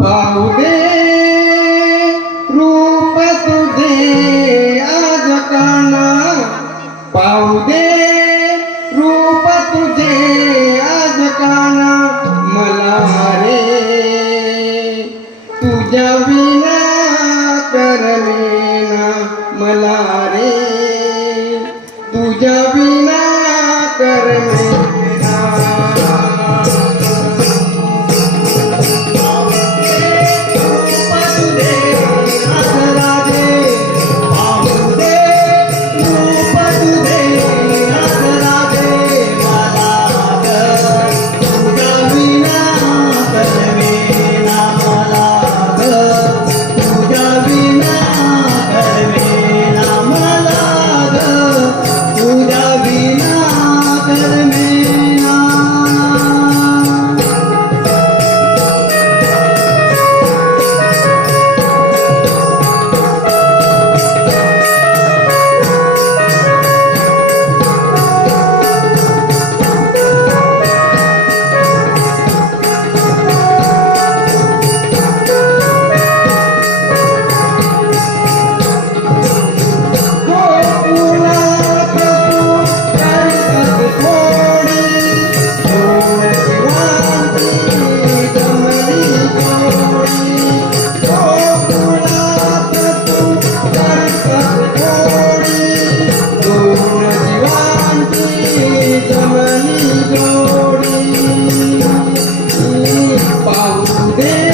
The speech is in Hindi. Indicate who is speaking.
Speaker 1: पाहू रूप तुझे आज काना पाहू दे रूप तुझे alto.